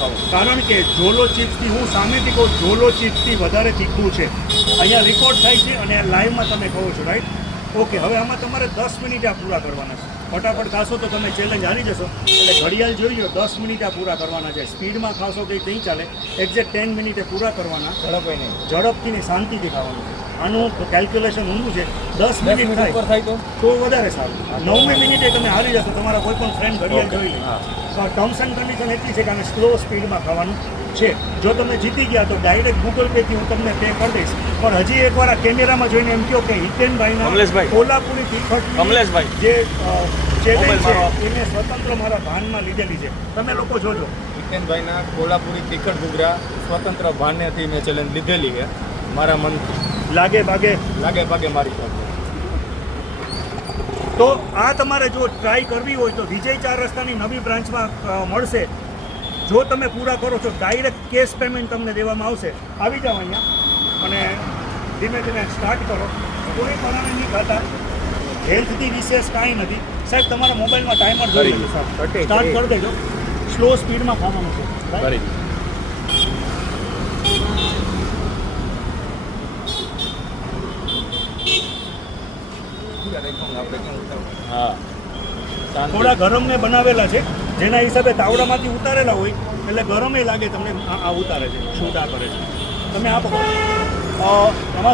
ખાવું, કારણ કે જોલો ચિપ્સથી હું સામેથી કહું જોલો ચિપ્સથી વધારે તીખું છે. અહીંયા રેકોર્ડ થાય છે અને લાઈવમાં તમે કહો છો, રાઈટ? ઓકે, હવે આમાં તમારે 10 મિનિટ આ પૂરા કરવાના છે. ફટાફટ ખાશો તો તમે ચેલેન્જ હારી જશો. એટલે ઘડિયાળ જોઈ લો, 10 મિનિટ આ પૂરા કરવાના છે. સ્પીડમાં ખાશો તો નહીં ચાલે, એક્ઝેક્ટ 10 મિનિટે પૂરા કરવાના. ઝડપ નહીં. ઝડપથી ને શાંતિથી ખાવાનું છે. આનું કેલ્ક્યુલેશન ઊંધું છે. 10 મિનિટ ઉપર થાય થાય તો વધારે સારું. 9મી મિનિટે તમે હારી જશો. તમારા કોઈ પણ ફ્રેન્ડ ઘડિયાળ જોઈ લે. હા. ટર્મ્સ એન્ડ કન્ડિશન એટલી છે કે આને સ્લો સ્પીડમાં ખાવાનું છે. જો તમે જીતી ગયા તો ડાયરેક્ટ ગૂગલ પેથી હું તમને પે કરી દઈશ. પણ હજી એકવાર આ કેમેરામાં જોઈને એમ કહો કે હિતેનભાઈના કમલેશભાઈ. કોલ્હાપુરી તીખટ કમલેશભાઈ. જે ચેલેન્જ મોબાઈલ છે મારો. એને સ્વતંત્ર મારા ભાનમાં લીધેલી છે. તમે લોકો જોજો. હિતેનભાઈના કોલ્હાપુરી તીખટ ઘૂઘરા સ્વતંત્ર ભાનેથી મેં ચેલેન્જ લીધેલી છે. મારા મનથી લાગે ભાગે લાગે ભાગે મારી સાથે. તો આ તમારે જો ટ્રાય કરવી હોય તો વિજય 4 રસ્તાની નવી બ્રાન્ચમાં મળશે. જો તમે પૂરા કરો છો ડાયરેક્ટ કેશ પેમેન્ટ તમને દેવામાં આવશે. આવી જાઓ અહીંયા અને ધીમે ધીમે સ્ટાર્ટ કરો. કોઈ પણ નહીં ખાતા, હેલ્થથી વિશેષ કાંઈ નથી. સાહેબ તમારા મોબાઈલમાં ટાઈમર જોઈ લેજો. સ્ટાર્ટ કરી દેજો. સ્લો સ્પીડમાં ખાવાનું છે. right? હા, થોડા ગરમ મેં બનાવેલા છે, જેના હિસાબે તાવડામાંથી ઉતારેલા હોય એટલે ગરમે લાગે તમને. આ ઉતારે છે, શૂટ આ કરે છે. તમે આપો. એમાં